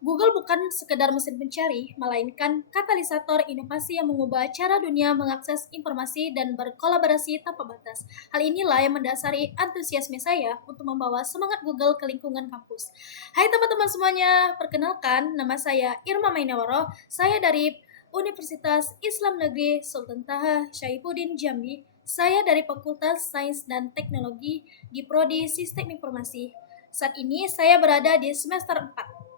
Google bukan sekedar mesin pencari, melainkan katalisator inovasi yang mengubah cara dunia mengakses informasi dan berkolaborasi tanpa batas. Hal inilah yang mendasari antusiasme saya untuk membawa semangat Google ke lingkungan kampus. Hai teman-teman semuanya, perkenalkan nama saya Irma Mainawaro. Saya dari Universitas Islam Negeri Sultan Taha Syaifuddin Jambi. Saya dari Fakultas Sains dan Teknologi di Prodi Sistem Informasi. Saat ini saya berada di semester 4.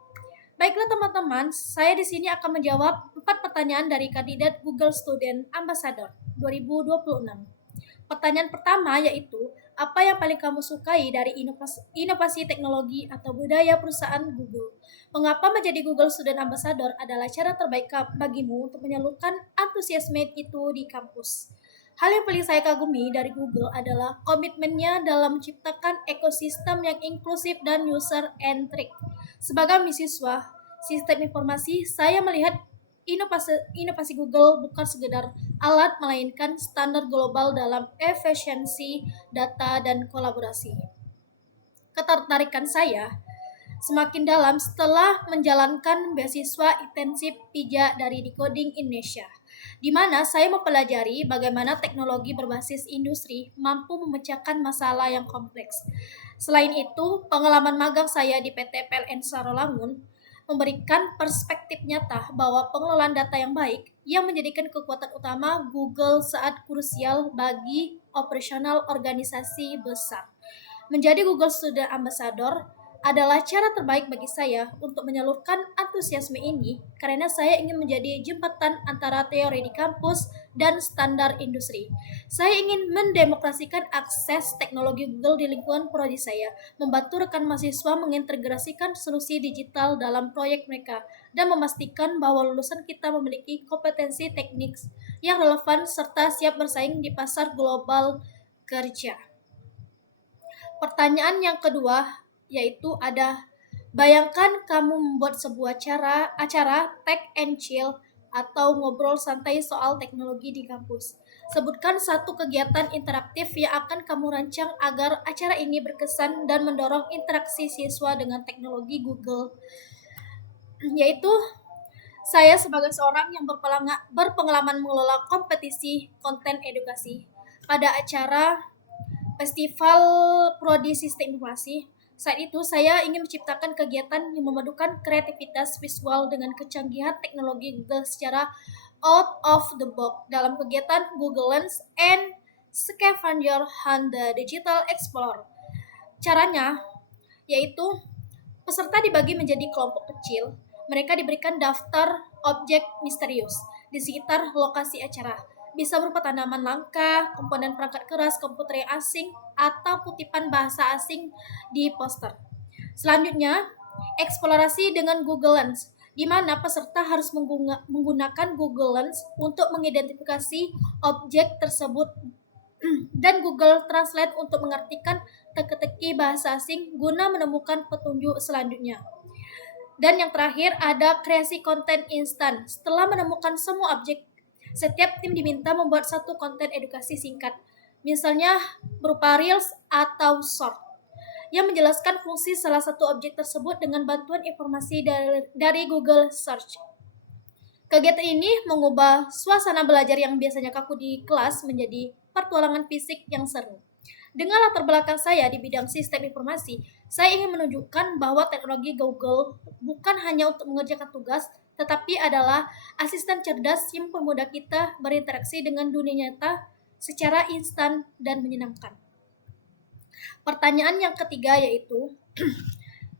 Baiklah teman-teman, saya di sini akan menjawab 4 pertanyaan dari kandidat Google Student Ambassador 2026. Pertanyaan pertama yaitu, apa yang paling kamu sukai dari inovasi teknologi atau budaya perusahaan Google? Mengapa menjadi Google Student Ambassador adalah cara terbaik bagimu untuk menyalurkan antusiasme itu di kampus? Hal yang paling saya kagumi dari Google adalah komitmennya dalam menciptakan ekosistem yang inklusif dan user-centric. Sebagai mahasiswa sistem informasi, saya melihat inovasi Google bukan sekedar alat, melainkan standar global dalam efisiensi data dan kolaborasi. Ketertarikan saya semakin dalam setelah menjalankan beasiswa intensif PIJA dari Decoding Indonesia, di mana saya mempelajari bagaimana teknologi berbasis industri mampu memecahkan masalah yang kompleks. Selain itu, pengalaman magang saya di PT PLN Sarawangun memberikan perspektif nyata bahwa pengelolaan data yang baik yang menjadikan kekuatan utama Google saat krusial bagi operasional organisasi besar. Menjadi Google Student Ambassador adalah cara terbaik bagi saya untuk menyalurkan antusiasme ini karena saya ingin menjadi jembatan antara teori di kampus dan standar industri. Saya ingin mendemokrasikan akses teknologi Google di lingkungan prodi saya, membantu rekan mahasiswa mengintegrasikan solusi digital dalam proyek mereka, dan memastikan bahwa lulusan kita memiliki kompetensi teknik yang relevan serta siap bersaing di pasar global kerja. Pertanyaan yang kedua yaitu ada, bayangkan kamu membuat sebuah acara tech and chill atau ngobrol santai soal teknologi di kampus. Sebutkan satu kegiatan interaktif yang akan kamu rancang agar acara ini berkesan dan mendorong interaksi siswa dengan teknologi Google. Yaitu saya sebagai seorang yang berpengalaman mengelola kompetisi konten edukasi pada acara Festival Prodi Sistem Informasi. Saat itu saya ingin menciptakan kegiatan yang memadukan kreativitas visual dengan kecanggihan teknologi Google secara out of the box dalam kegiatan Google Lens and Scavenger Hunt the Digital Explorer. Caranya yaitu peserta dibagi menjadi kelompok kecil. Mereka diberikan daftar objek misterius di sekitar lokasi acara. Bisa berupa tanaman langka, komponen perangkat keras, komputer yang asing, atau kutipan bahasa asing di poster. Selanjutnya, eksplorasi dengan Google Lens, di mana peserta harus menggunakan Google Lens untuk mengidentifikasi objek tersebut dan Google Translate untuk mengartikan teka-teki bahasa asing guna menemukan petunjuk selanjutnya. Dan yang terakhir ada kreasi konten instan. Setelah menemukan semua objek, setiap tim diminta membuat satu konten edukasi singkat, misalnya berupa Reels atau Short, yang menjelaskan fungsi salah satu objek tersebut dengan bantuan informasi dari Google Search. Kegiatan ini mengubah suasana belajar yang biasanya kaku di kelas menjadi pertualangan fisik yang seru. Dengan latar belakang saya di bidang sistem informasi, saya ingin menunjukkan bahwa teknologi Google bukan hanya untuk mengerjakan tugas, tetapi adalah asisten cerdas yang mempermudah kita berinteraksi dengan dunia nyata secara instan dan menyenangkan. Pertanyaan yang ketiga yaitu,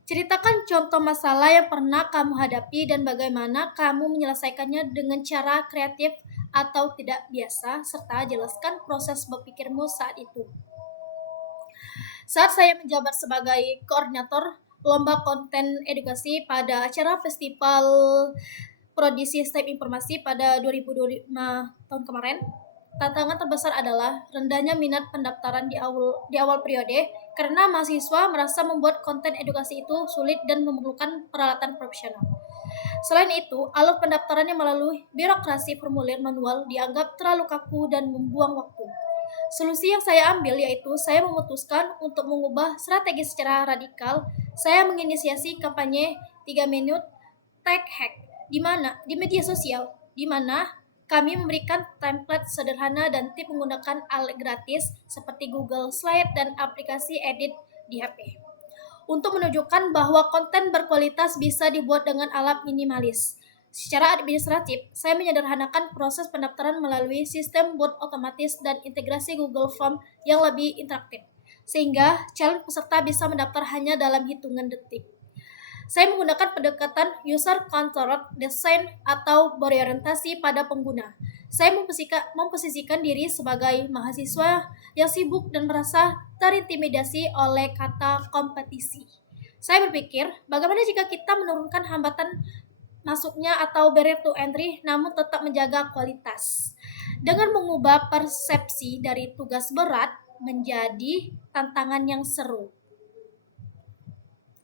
ceritakan contoh masalah yang pernah kamu hadapi dan bagaimana kamu menyelesaikannya dengan cara kreatif atau tidak biasa, serta jelaskan proses berpikirmu saat itu. Saat saya menjabat sebagai koordinator lomba konten edukasi pada acara Festival Prodi Sistem Informasi pada 2025 tahun kemarin, tantangan terbesar adalah rendahnya minat pendaftaran di awal periode karena mahasiswa merasa membuat konten edukasi itu sulit dan memerlukan peralatan profesional. Selain itu, alur pendaftarannya melalui birokrasi formulir manual dianggap terlalu kaku dan membuang waktu. Solusi yang saya ambil yaitu saya memutuskan untuk mengubah strategi secara radikal. Saya menginisiasi kampanye 3 menit Tech Hack di media sosial, di mana kami memberikan template sederhana dan tip menggunakan alat gratis seperti Google Slide dan aplikasi edit di HP. Untuk menunjukkan bahwa konten berkualitas bisa dibuat dengan alat minimalis. Secara administratif, saya menyederhanakan proses pendaftaran melalui sistem bot otomatis dan integrasi Google Form yang lebih interaktif, sehingga calon peserta bisa mendaftar hanya dalam hitungan detik. Saya menggunakan pendekatan user-centered design atau berorientasi pada pengguna. Saya memposisikan diri sebagai mahasiswa yang sibuk dan merasa terintimidasi oleh kata kompetisi. Saya berpikir, bagaimana jika kita menurunkan hambatan masuknya atau barrier to entry namun tetap menjaga kualitas. Dengan mengubah persepsi dari tugas berat menjadi tantangan yang seru.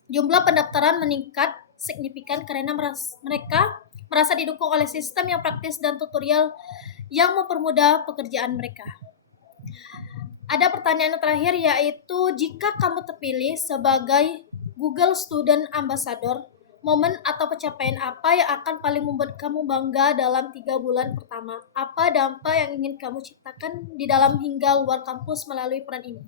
Jumlah pendaftaran meningkat signifikan karena mereka merasa didukung oleh sistem yang praktis dan tutorial yang mempermudah pekerjaan mereka. Ada pertanyaan terakhir yaitu, jika kamu terpilih sebagai Google Student Ambassador, momen atau pencapaian apa yang akan paling membuat kamu bangga dalam 3 bulan pertama? Apa dampak yang ingin kamu ciptakan di dalam hingga luar kampus melalui peran ini?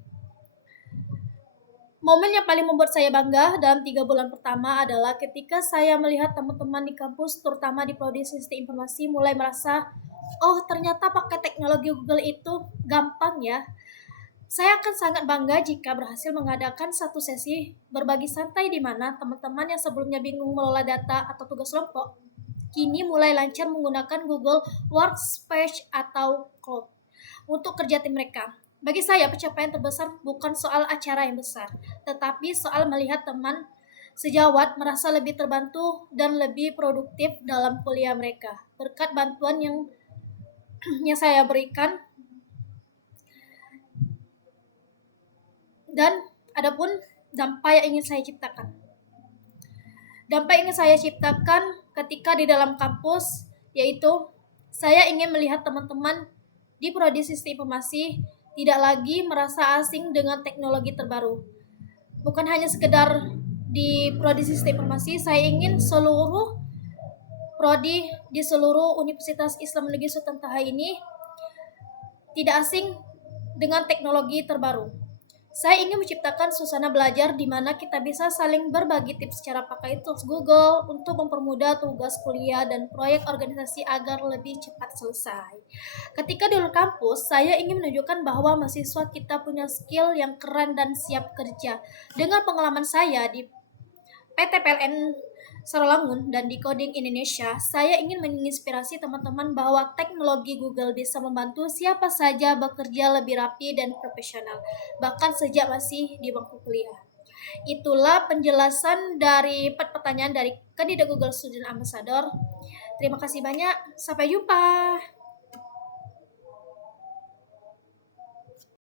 Momen yang paling membuat saya bangga dalam 3 bulan pertama adalah ketika saya melihat teman-teman di kampus, terutama di prodi sistem informasi, mulai merasa, oh ternyata pakai teknologi Google itu gampang ya. Saya akan sangat bangga jika berhasil mengadakan satu sesi berbagi santai di mana teman-teman yang sebelumnya bingung mengelola data atau tugas kelompok, kini mulai lancar menggunakan Google Workspace atau Cloud untuk kerja tim mereka. Bagi saya, pencapaian terbesar bukan soal acara yang besar, tetapi soal melihat teman sejawat merasa lebih terbantu dan lebih produktif dalam kuliah mereka, berkat bantuan yang saya berikan. Dan adapun dampak yang ingin saya ciptakan. Dampak yang ingin saya ciptakan ketika di dalam kampus, yaitu saya ingin melihat teman-teman di prodi sistem informasi tidak lagi merasa asing dengan teknologi terbaru. Bukan hanya sekedar di prodi sistem informasi, saya ingin seluruh prodi di seluruh Universitas Islam Negeri Sultan Toha ini tidak asing dengan teknologi terbaru. Saya ingin menciptakan suasana belajar di mana kita bisa saling berbagi tips cara pakai tools Google untuk mempermudah tugas kuliah dan proyek organisasi agar lebih cepat selesai. Ketika di luar kampus, saya ingin menunjukkan bahwa mahasiswa kita punya skill yang keren dan siap kerja. Dengan pengalaman saya di PT PLN Sarawangun dan di Coding Indonesia, saya ingin menginspirasi teman-teman bahwa teknologi Google bisa membantu siapa saja bekerja lebih rapi dan profesional, bahkan sejak masih di bangku kuliah. Itulah penjelasan dari 4 pertanyaan dari kandidat Google Student Ambassador. Terima kasih banyak, sampai jumpa.